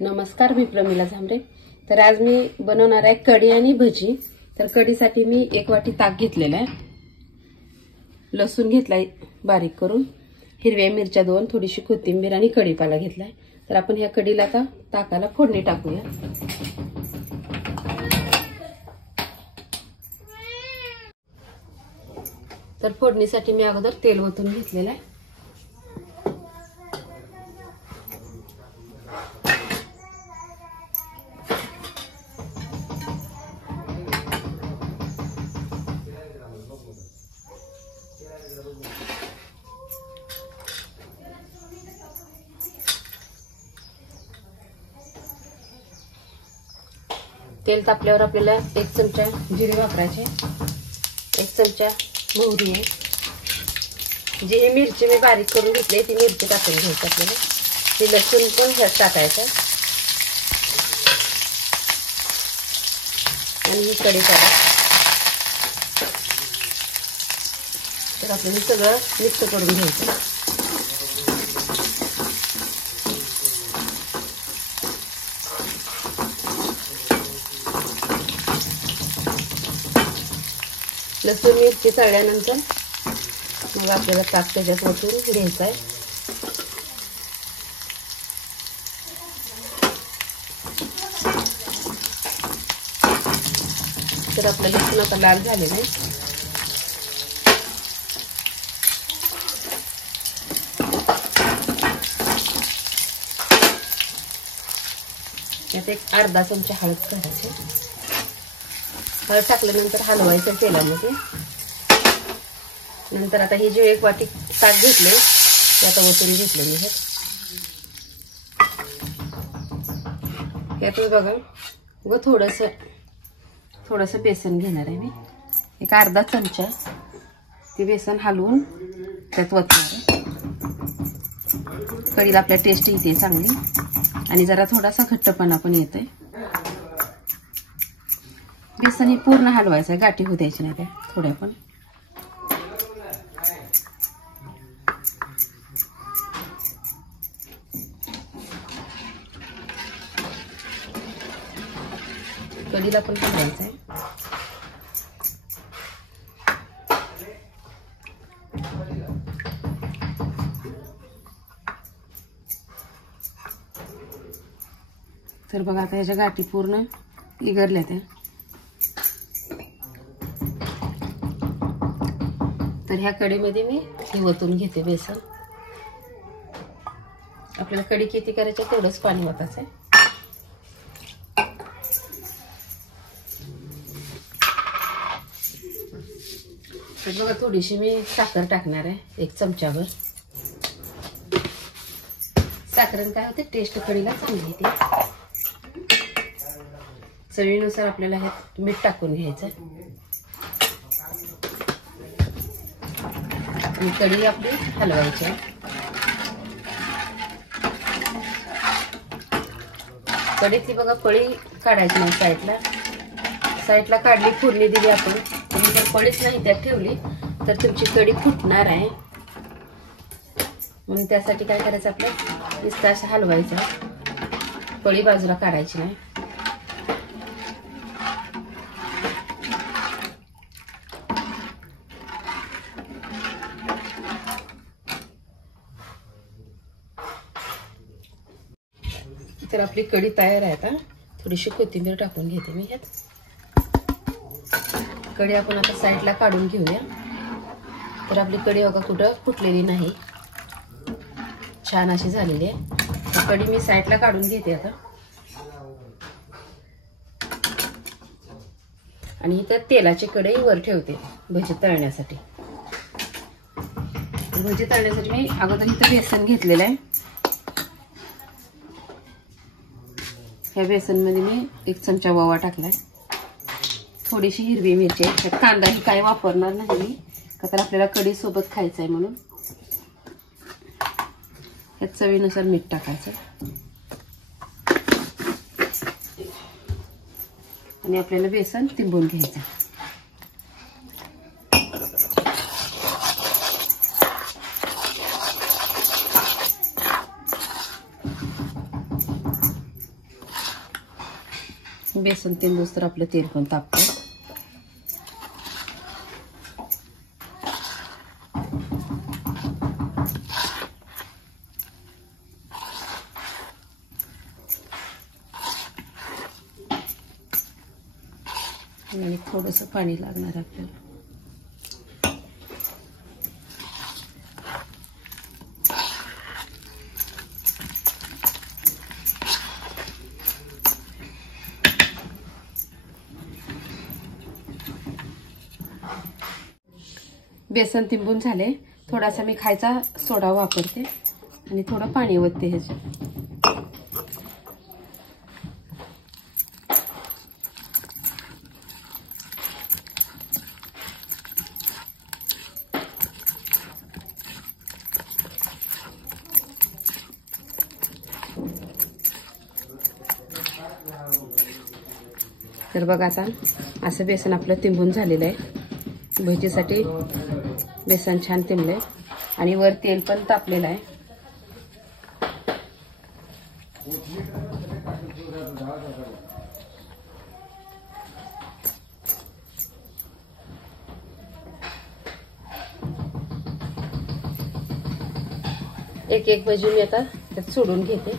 नमस्कार, मी प्रमिला झांबरे। तर आज मी बनवणार आहे कढी आणि भजी। तर कढीसाठी मी 1 वाटी ताक घेतलेला आहे, लसूण घेतलाय बारीक करून, हिरव्या मिरच्या 2, थोडीशी कोथिंबीर आणि कढीपाला घेतलाय। तर आपण ह्या कढीला आता ताकाला फोडणी टाकूया। तर फोडणीसाठी मी अगोदर तेल ओतून घेतलेलं आहे। तेल तापल्यावर आपल्याला 1 चमचा जिरे वापरायचे, 1 चमचा मोहरी आहे, जी ही मिरची मी बारीक करून घेतली ती मिरची टाकून घ्यायची आपल्याला। ती लसूण पण ह्यात टाकायचा आणि ही कढीपत्ता। तर आपल्याला सगळं मिक्स करून घ्यायचं। लसूण मिरची तळल्यानंतर मग आपल्याला ताक त्याच्यात ओतून घ्यायचं आहे। तर आपलं लसूण आता लाल झालेलं आहे। यात 1 अर्धा चमचा हळद घालायची। हळद टाकल्यानंतर हलवायचं तेलामध्ये। नंतर आता हे जे 1 वाटी ताक घेतले ते आता ओतून घेतले मी ह्यात बघा व थोडंसं बेसन घेणार आहे मी, 1 अर्धा चमचा। ते बेसन हलवून त्यात ओतणार आहे। कढीला आपल्या टेस्ट येते चांगली आणि जरा थोडासा घट्टपणा पण येतोय। बेसन हे पूर्ण हलवायचं, गाठी होऊ द्यायची नाही त्या थोड्या पण। कढीला पण हलवायचं आहे। तर बघा आता ह्याच्या गाठी पूर्ण इगरल्या त्या। तर ह्या कढीमध्ये मी हे ओतून घेते बेसन। आपल्याला कढी किती करायची तेवढंच पाणी ओतायचं आहे। तर बघा थोडीशी मी साखर टाकणार आहे, 1 चमचाभर। साखरेने काय होते, टेस्ट कढीला चांगली येते। चवीनुसार आपल्याला हे मीठ टाकून घ्यायचं आणि कढी आपली हलवायची आहे। कढीतली बघा पळी काढायची नाही, साईडला काढली, फोडणी दिली आपण, जर पळीच नाही त्यात ठेवली तर तुमची कढी फुटणार आहे। म्हणून त्यासाठी काय करायचं, आपलं नुसतं असं हलवायचं, पळी बाजूला काढायची नाही। तर आपली कढी तयार आहे। आता थोडीशी कोथिंबीर टाकून घेते मी ह्यात। कढी आपण आता साईडला काढून घेऊया। तर आपली कढी बघा कुठं फुटलेली नाही, छान अशी झालेली आहे। कढी मी साईडला काढून घेते आता। आणि इथं तेलाची कढई वर ठेवते भजी तळण्यासाठी। भजी तळण्यासाठी मी अगोदर इथं बेसन घेतलेलं आहे। ह्या बेसनमध्ये मी 1 चमचा ओवा टाकलाय, थोडीशी हिरवी मिरची आहे। त्यात कांदा ही काय वापरणार नाही मी, का तर आपल्याला कढी सोबत खायचं आहे म्हणून। ह्यात चवीनुसार मीठ टाकायचं आणि आपल्याला बेसन तिंबून घ्यायचं। बेसन तिंबूस तर आपलं तेल पण तापतं. आणि थोडंसं पाणी लागणार आपल्याला. बेसन तिंबून झाले. थोडासा मी खायचा सोडा वापरते आणि थोडं पाणी ओतते ह्याच्यात. तर बघा आता असं बेसन आपलं तिंबून झालेलं आहे. भजीसाठी बेसन छान तिंबले आणि वर तेल पण तापलेलं आहे. एक एक भजी मी आता त्यात सोडून घेते.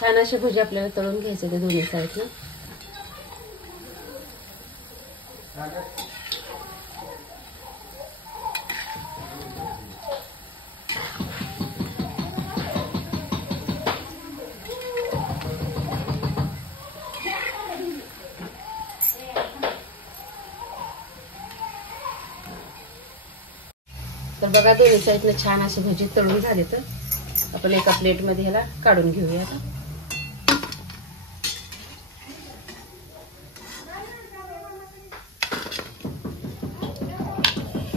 छान असे भजी आपल्याला तळून घ्यायचे ते दोन्ही साईडला. तर बघा दोन्ही साईडने छान अशी भजी तळून झाली. तर आपण एका प्लेट मध्ये ह्याला काढून घेऊया.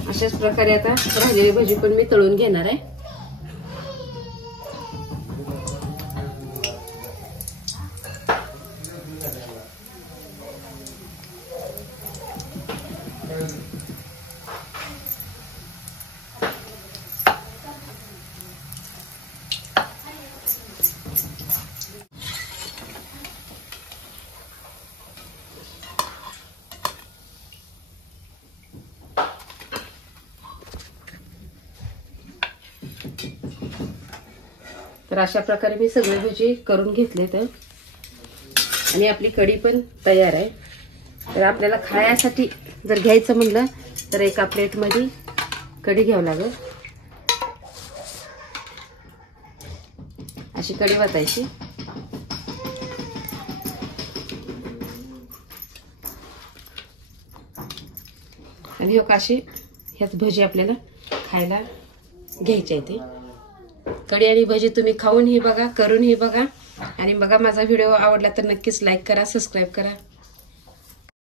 अशाच प्रकारे आता राहिलेली भजी पण मी तळून घेणार आहे. तर अशा प्रकारे मी सगळे भजी करून घेतले. तर आणि आपली कढी पण तयार आहे. तर आपल्याला खाण्यासाठी जर घ्यायचं म्हणलं तर एका प्लेटमध्ये कढी घ्यावं लागेल. अशी कढी वतायची. आणि हो काशी ह्याच भजी आपल्याला खायला घ्यायच्या इथे. कढी आणि भजी तुम्ही खाऊन ही बघा, करून ही बघा. आणि बघा माझा व्हिडिओ आवडला तर नक्कीच लाईक करा, सबस्क्राईब करा.